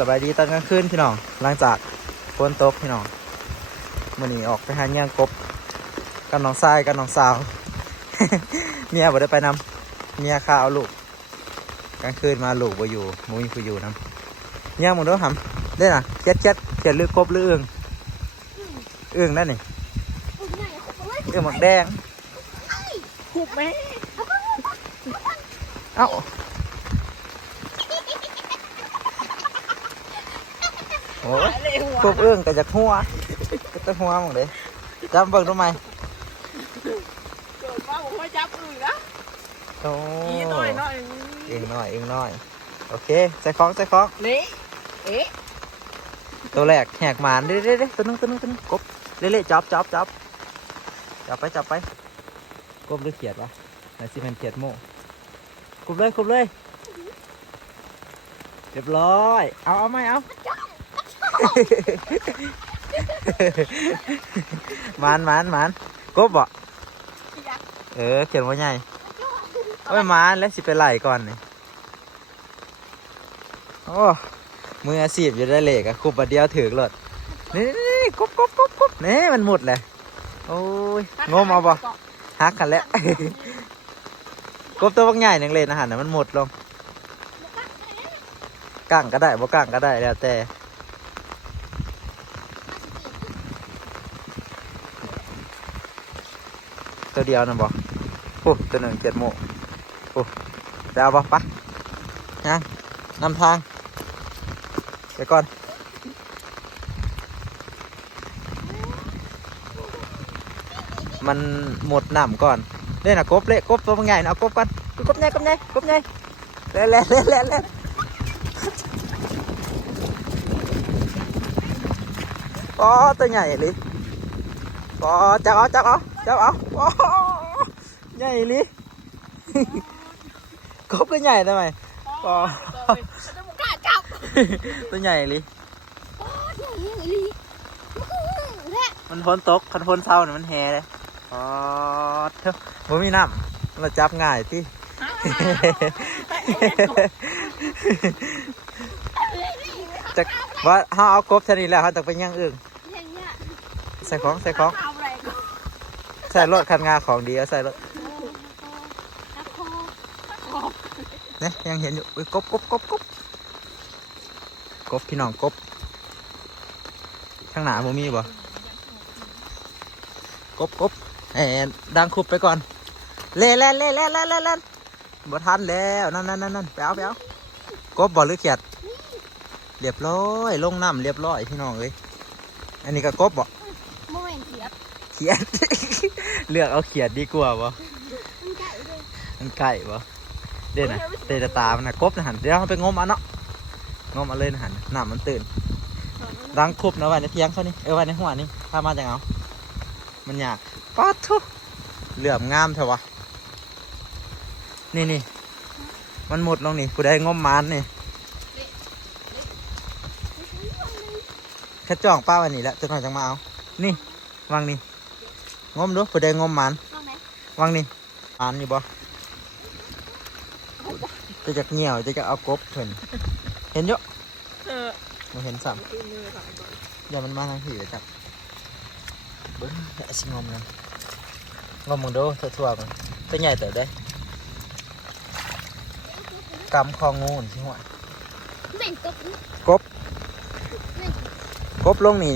สบายดีตอนกลางคืนพี่น้องหลังจากฝนตกพี่น้องมื้อนี้ออกไปหาเงี้ยงกบกับน้องทรายกับน้องสาว เมียบ่ได้ไปนำเมียข้าเอาลูกกลางคืนมาลูกบ่อยู่บ่มีผู้อยู่นำเงี้ยงมึงเด้อหำได้น่ะเจ็ดหรือกบหรืออึ่งนั่นนี่อึ่งหมักแดง ขุบไหม เอ้าโอ้ยกบอึ่งก็จะหัวก็จะหัวมึงเด้จำเบิ่งดูไหม เกิดมาผมไม่จับอื่นนะ โอ้ อีหน่อยหน่อย อึ่งน้อยโอเคใส่ของ นี่เอ๊ะ ตัวแรกแหกหมานเด้ตัวนึงกบเละๆจับไปกบหรือเขียดวะไหนสิเป็นเขียดโม่กบเลยเรียบร้อยเอาไหมเอา หมานกบบ่เขียนว่าไงโอ้ยหมานแล้วสิไปไหลก่อนนี่โอ้มืออาชีพอยู่ได้เหล็กอะคุบบัดเดียวถือรถนี่กบนี่มันหมดเลยโอ้ยงมเอาบ่ฮักกันแล้ว กบตัวบางใหญ่หนึ่งเลยอาหารน่ะมันหมดลงกั้งก็ได้บ่กั้งก็ได้แล้วแต่ตัวเดียวนะบ่โอ้ตัวหนึ่ง7 โมงโอ้จะเอาบ่ปะยังนำทางเดี๋ยวก่อนมันหมดหนำก่อนเล่นนะกบเละกบตัวบางใหญ่นะเอากบก่อนกบใหญ่เล่นอ๋อตัวใหญ่เลยอ๋อจับเอาอ๋อใหญ่เลย กบก็ใหญ่ทำไมอ๋อ จะมุกล้าจับ ตัวใหญ่เลยมันพ้นตกคันพ้นเศร้าเนี่ยมันแห่เลยอ๋อเถอะบ่มีน้ำเราจับง่ายที่ จะว่าเขาเอากบชนิดแล้วเขาต้องไปย่างอึ่งใส่ของใส่รถคันงาของดีเอาใส่รถเนี่ยยังเห็นอยู่อุ้ยกบพี่น้องกบข้างหน้าบ่มีบ่กบดังคุบไปก่อนเล่บ่ทันแล้วนั่นไปเอากบบ่หรือเขียดเรียบร้อยลงน้ำเรียบร้อยพี่น้องเอ้ยอันนี้ก็กบบ่โมเมนต์เขียด เลือกเอาเขียดดีกว่าบ่มันไก่บ่เด่นนะเตะตามันนะกบนะหันเดี๋ยวเขาไปงมเอาเนาะงมเอาเลยนะหันน้ำมันตื่นดังคุบนะไว้ในเทียงเขานี่ไว้ในหัวนี่ถ้ามาจากเอามันยากป๊าดทุเหลื่อมงามเถอะวะนี่มันหมดลงนี่ผู้ใดงมมันนี่แค่จ้องป้าวันนี้แหละจะหน่อยจังมาเอานี่วางนี่งมดูผู้ใดงมมันวางนี่มันอยู่บ่จะจากเหนียวจะเอากบเห็นเยอะไม่เห็นซ้ำอย่ามันมาทางผีเลยจับเบิ้งอย่าชิงมเลยงมมึงดูทั่วๆมันตัวใหญ่เติบได้กำคองูใช่ไหมกบลงนี่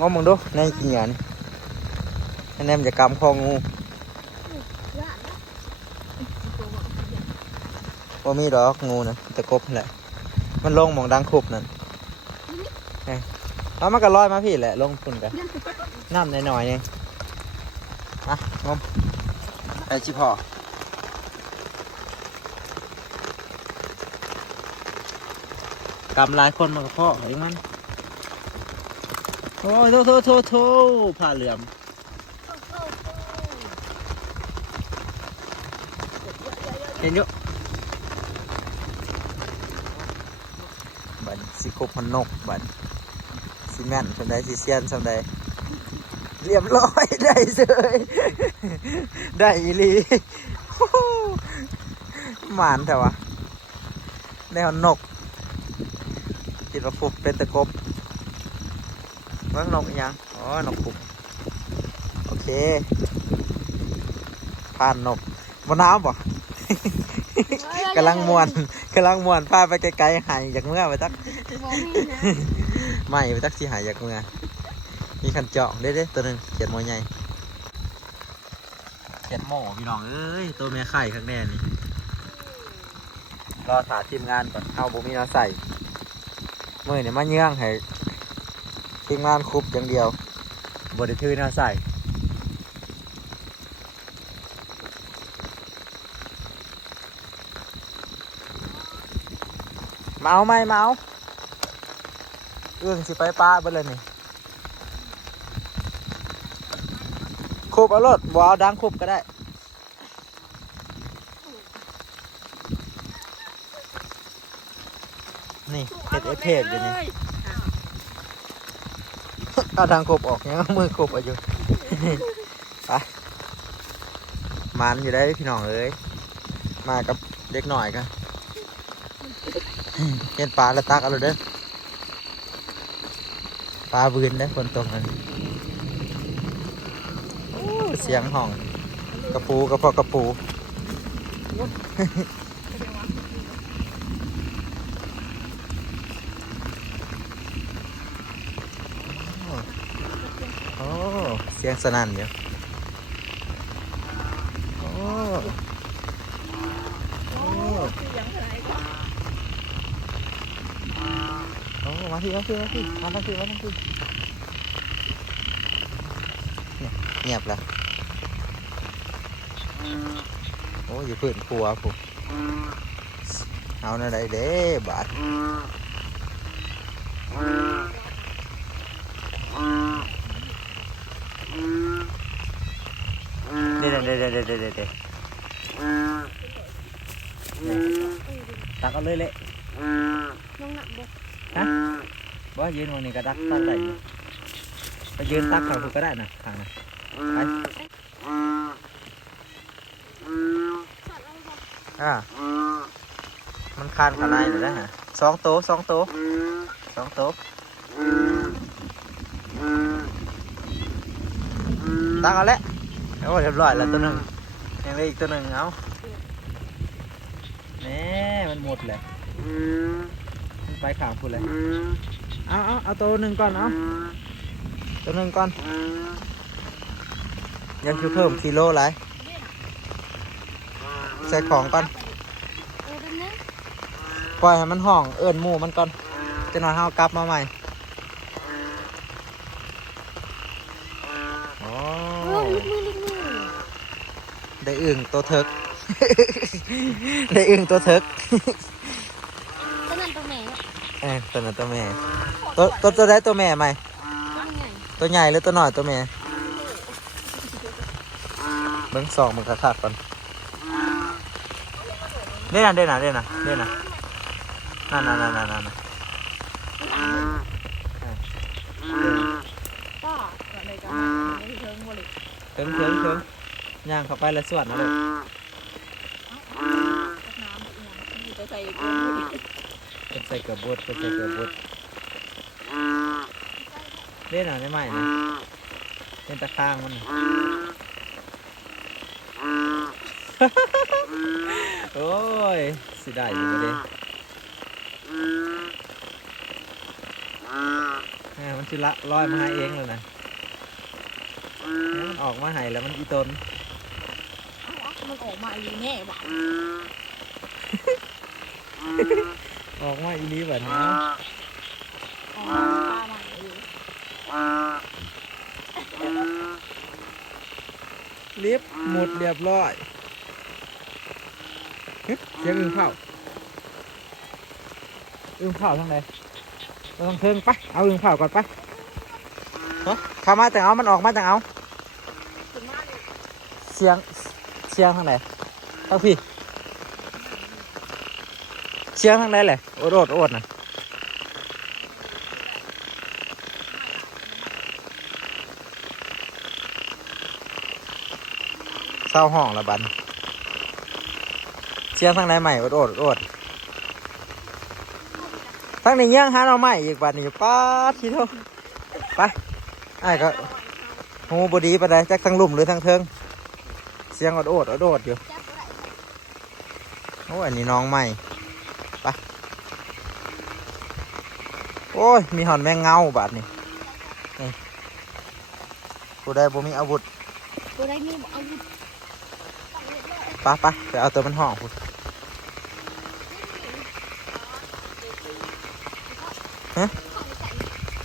งมมึงดูในเหนียวนี่อันนี้มันจะกำคองูว่ามีดอกงูนะแต่กบแหละมันลงมองดังคุบนั่นแล้วมันก็ลอยมาพี่แหละลงทุนกันน้ำหน่อยๆเองอ่ะงมไอชิพอกำลายคนมันก็พ่ออย่างนั้นโอ้ยโถผ่าเหลื่อมเห็นอยู่บันสิคบมันนกบันสิแม่นสำใดสิเซียนสำใดเรียบร้อยได้เลยได้อีลีหมานแต่ว่าได้นก คิดว่าคุบเป็นตะกบเบิ่งนกอีหยังอ๋อนกคุบโอเคผ่านนกบนน้ำบ่ กำลังมวนพาไปไกลๆหายจากเมื่อไปจัก บ่มีนะ ไม่ไปจักสิหายจากเมื่อมีขันเจาะเด้ตัวหนึงเขียดหมอใหญ่เขียดหม้อพี่น้องเอ้ยตัวแม่ไข่ข้างแน่นี่รอถาทีมงานก่อนเอาบุมีมาใส่มือเนี่ยมาเยื่องให้ทีมงานคุบอย่างเดียวบไดทื่อมาใส่มาเอาไหมมาเอาเอื้องสิไปป้าไปเลยนี่คุบเอารถบ่เอาดังคุบก็ได้นี่เห็ดเอฟเพจอยู่นี่เอาดังคุบออกยังเอามือคุบเอาอยู่ ไปมันอยู่ได้พี่น้องเอ้ยมากับเด็กหน่อยกัน เห็นปลาแล้วตักเอาเลยเด้อปลาบืนได้อฝนตกนั่นโอ้เสียงห้องกระปูกระเพาะกระปูโอ้เสียงสนั่นอยู่โอ้โอ้โอ้มาที่เงียบแล้วโอ้ยอยู่พื้นครัวผมเอาหน่อยเด้บาดเด้ตักเอาเลยเละ น้องหนักบ่ ฮะบ่ยืนตรงนี้ก็ดักตักได้อยู่ไปยืนตักเขาก็ได้นะข้างนะไปมันคานขนาดอยู่แล้วฮะสองโต๊ะตักเอาแล้วโอ้เรียบร้อยแล้วตัวหนึ่งยังเหลืออีกตัวหนึ่งเอาแหน่มันหมดเลยมันไปข้างพูดเลยเอาตัวหนึ่งก่อนเอาตัวหนึ่งก่อนยังคือเพิ่มกิโลไรใส่ของก่อนปล่อยให้มันห่องเอิ้นหมูมันก่อนจะนอนเฮากลับมาใหม่อ๋อได้อึ่งตัวเถิก ได้อึ่งตัวเถิก ตัวนั้นตัวแม่ ตัวนั้นตัวแม่ตัวได้ตัวแม่ไหมตัวใหญ่หรือตัวหน่อยตัวแม่เบิ้งสองมันคักๆก่อนเด่นนั่นนั่นป้าอะไรกันไม่เชิงบ่เลย เถิงย่างเข้าไปแล้วสวดนะเลย น้ำจะใส่กุ้ง ใส่เกลือบดเล่นได้ไหมนะเล่นตะข้างมัน โอ้ยสิได้อยู่เลยมันชิละลอยมาให้เองเลยนะมันออกมาให้แล้วมันอีตน มันออกมาอีแน่บ่ ออกมาอีนี้แบบนี้ ออกมาป้ามาลิฟต์หมดเรียบร้อยเสียงอึ่งเผาทางไหนเราต้องเทิงไปเอาอึ่งเผาก่อนไปเข้ามาแต่เอามันออกมาแต่เอาเสียงทางไหนเอาพี่เสียงทางไหนเลยโอดนะเศร้าห้องละบันเสียงทางไหนใหม่โอด ทั้งในเงี้ยงหาเราใหม่อีกบัดนี้ป้าดทีเท่าไปไอ้ก็หูบดีปะไดจักทั้งลุ่มหรือทั้งเทิงเสียงอดโอดอดโอดอยู่โอ้อันนี้น้องใหม่ไปโอ้ยมีหอนแมงเงาบาดนี่นี่ผู้ใดบ่มีอาวุธ ตัวได้มีบอกเอาอยู่ ไปไปเอาตัวมันห่อคุณฮะ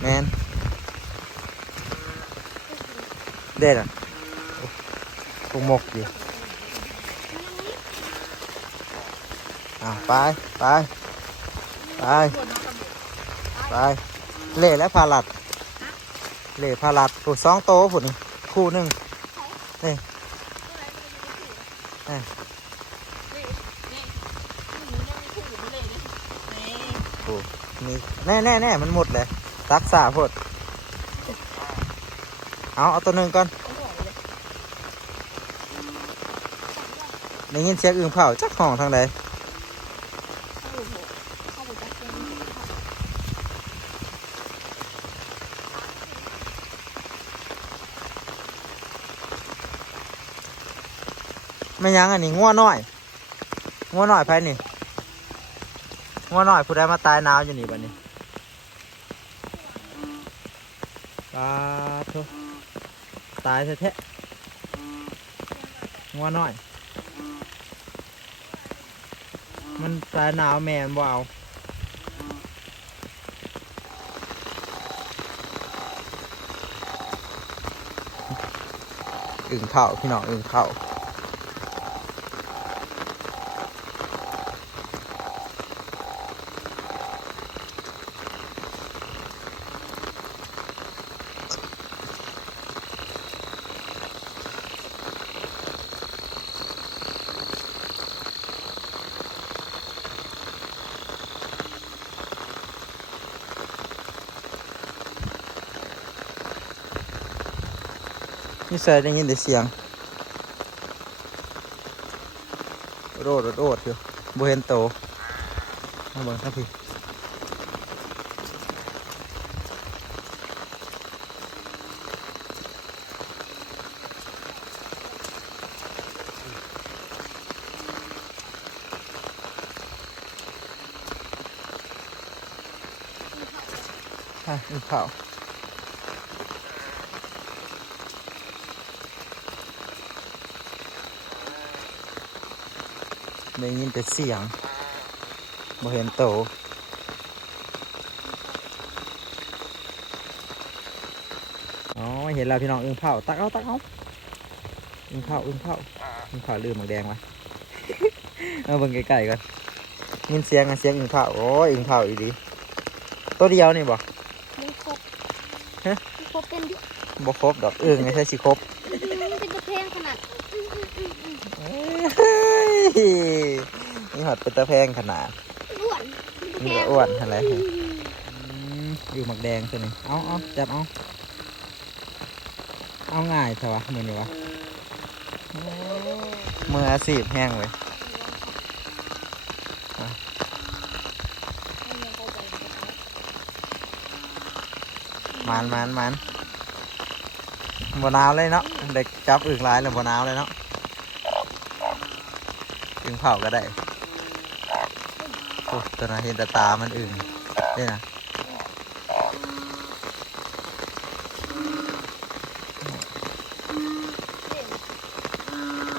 แมนเด็ดอ่ะตุงหมกอยู่ไปไปไปไปเล่และพาลัดเล่พาลัดตัวสองโตผุดนี่คู่หนึ่งนี่นี่แน่มันหมดเลยรักษาพดเอาตัวหนึ่งก่อนได้ยินเสียงอึ่งเผาจักห้องทางใดไม่ยังอันนี้งัวน้อยไผนี่งัวน้อยผู้ใดมาตายหนาวอยู่นี่บัดนี้ปาทุตายแท้ๆงัวน้อยมันตายหนาวแม่นบ่เอาอึ่งเผาพี่น้องอึ่งเผานี่ใส่ได้ยินแต่เสียงโดดอยู่บ่เห็นโตมาเบิ่งครับพี่อึ่งเผาได้ยินแต่เสียงบ่เห็นโตอ๋อเห็นแล้วพี่น้องอึ่งเผาตักเอาอึ่งเผาลืมหมวกแดงวะ เอาเบิ่งใกล้ๆก่อนยินเสียงอึ่งเผาโอ้ยอึ่งเผาอีดีตัวเดียวนี่บ่มันครบ ฮะ มันครบเป็นดิ บ่ครบดอกอึ่งไม่ใช่สิครบ เป็นตะเพงขนาด เฮ้ยนี่หอดเป็นตะแพงขนาด อ้วน นี่อ้วนอะไรอยู่หมักแดงตัวนี้เอาจับเอาง่ายเถอะวะมือนี่วะมืออาชีพแห้งเลยมันบ่หนาวเลยเนาะเด็กจับอึ่งลายเลยบ่หนาวเลยเนาะอึ่งเผาก็ได้โอ้ตัวน่ะเห็นแต่ตามันอึ่งนี่นะ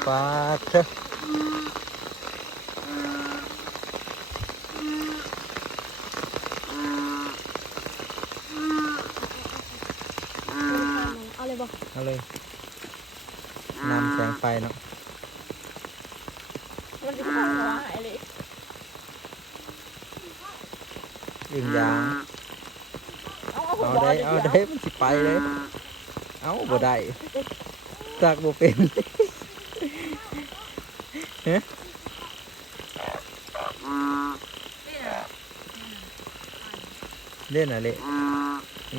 ปลาเถอะเอาเลยบอก เอาเลยนำแสงไฟเนาะ มันจะเข้าหัวหายเลย อึ่งยางเอาได้มันสิไปเลยเอาบ่ได้จากบ่เป็นเฮ้เล่นอะไร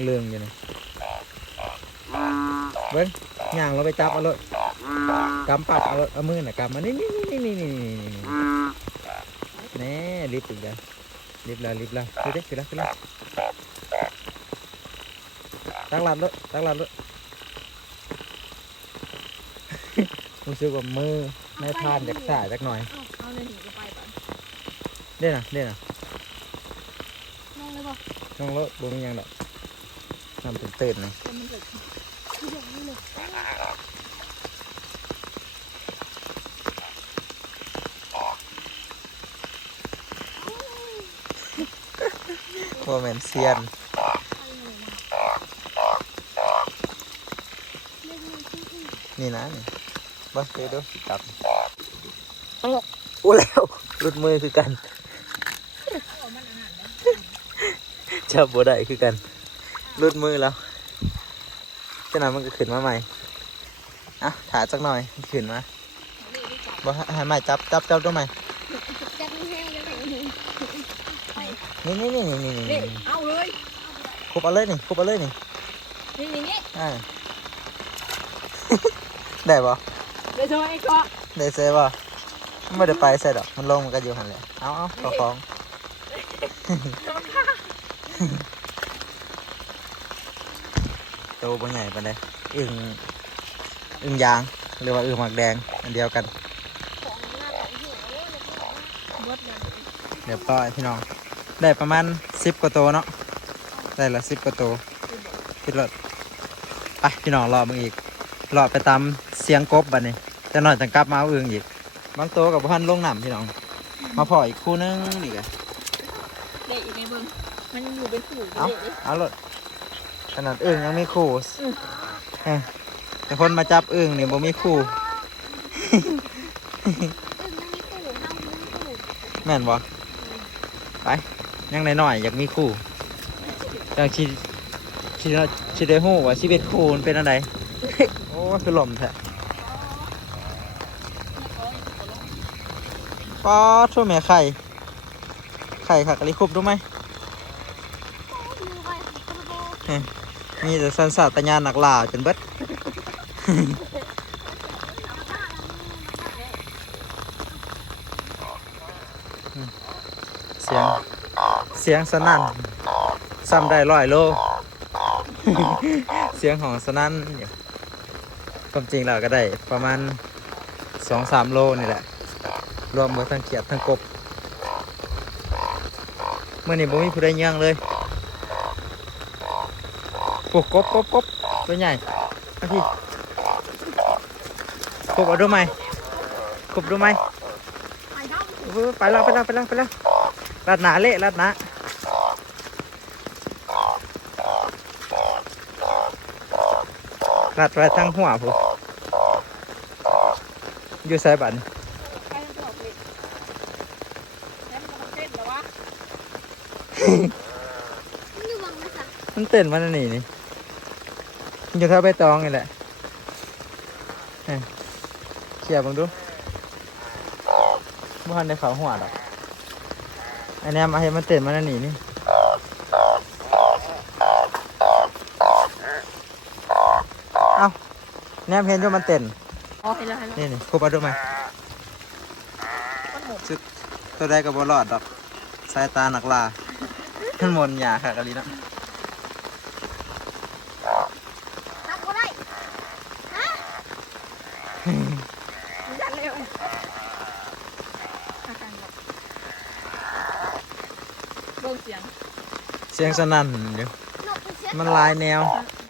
เรื่องอยู่นี่เบิ้งย่างเราไปจับเอาเลยกำปัดเอามือน่ะกำมานี่แน่รีบถึงกัน รีบแล้วรีบแล้วดูดิขึ้นแล้วขึ้นแล้วตั้งหลัดเลยตั้งหลัดเลยรู้สึกว่ามือไม่พานจากสายจักหน่อย เอาเลยหนีไปก่อน เด่นอ่ะเด่นอ่ะ มองเลยป่ะ น้องรถบุ้มยังดอกทำตื่นๆเลย แต่มันเกิดคืออย่างนี้เลย โมเมนเซียนนี่นะนี่บ้าเดี๋ยวสิจับอู้แล้วรุดมือคือกันจับบัวได้คือกันรุดมือแล้วจะนำมันก็ขึ้นมาใหม่อ่ะถ่ายสักหน่อยขึ้นมาบ่ให้ใหม่จับด้วยไหม จับแห้งๆเลย นี่ นี่เอาเลย คุบเอาเลยนี่คุบเอาเลยนี่ นี่ อ่า ได้ปะ เดี๋ยวโชว์ไอ้เกาะ ได้เซ่ปะไม่ได้ไปใส่ดอกมันลงมันก็อยู่หันแหละเอาขอของโตบ่ใหญ่ปานใดอึ่งยางเรียกว่าอึ่งหมากแดงอันเดียวกัน บดเลย เดี๋ยวก็พี่น้องได้ประมาณ10กว่าโตวเนาะได้ละ10กว่าโตวคิดรถไปพี่น้องรอมึงอีกรอไปตามเสียงกบบัดนี้จะหน่อยจังกลับมาเอาอึ่งอีกบางตัวกับพันลงน้ำพี่น้องมาพออีกคู่นึงนี่แหละ เด็กอีกในบึงมันอยู่เป็นฝูง เอา เด็กเลย เอารถขนาดอึ่งยังมีคู่แต่คนมาจับอึ่งนี่บ่มีคู่แม่นบ่ไปยังน้อยๆอยากมีคู่ยังชิได้ฮู้ว่าชีวิตคู่มันเป็นอะไร โอ้คือลมแท้ป๊อดช่วยแม่ไข่ค่ะกะลิคุบดูไหมมีแต่สันสัตว์ตะยานหนักหลาจนเบิด เสียงสนั่นซ้ำได้100 โล เสียงของสนั่นเนี่ยความจริงเราก็ได้ประมาณ2-3 โลนี่แหละรวมหมดทั้งเขียดทั้งกบเมื่อนี้บ่มีผู้ใดย่างเลยโอ้กบตัวใหญ่มาพี่กบเอาดูไหมกบดูไหม ไปเท่า ไปแล้วลัดหนาเละลัดหนาลัดไปทั้งหัวผู้อยู่ใส่บัน ไปทั้งตัวเลยแล้วมันก็เต้นแล้ววะ มันเต้นมันนี่มันอยู่แถวใบตองนี่แหละเขี่ยบังดูบ่ทันได้เขาหัวดอกอันนี้มาให้มันเต้นมันนี่เอ้าแนมเห็นอยู่มันเต้น อ๋อเห็นแล้ว นี่คุบเอาดูไหมชุดตัวใดกับบอลอดดอกสายตาหนักลาท่านมนหยาค่ะกะลีนะ นับก็ได้ฮะยันเร็วอาการแบบเบิ่งเสียง เสียงสนั่นเดี๋ยวมันลายแนว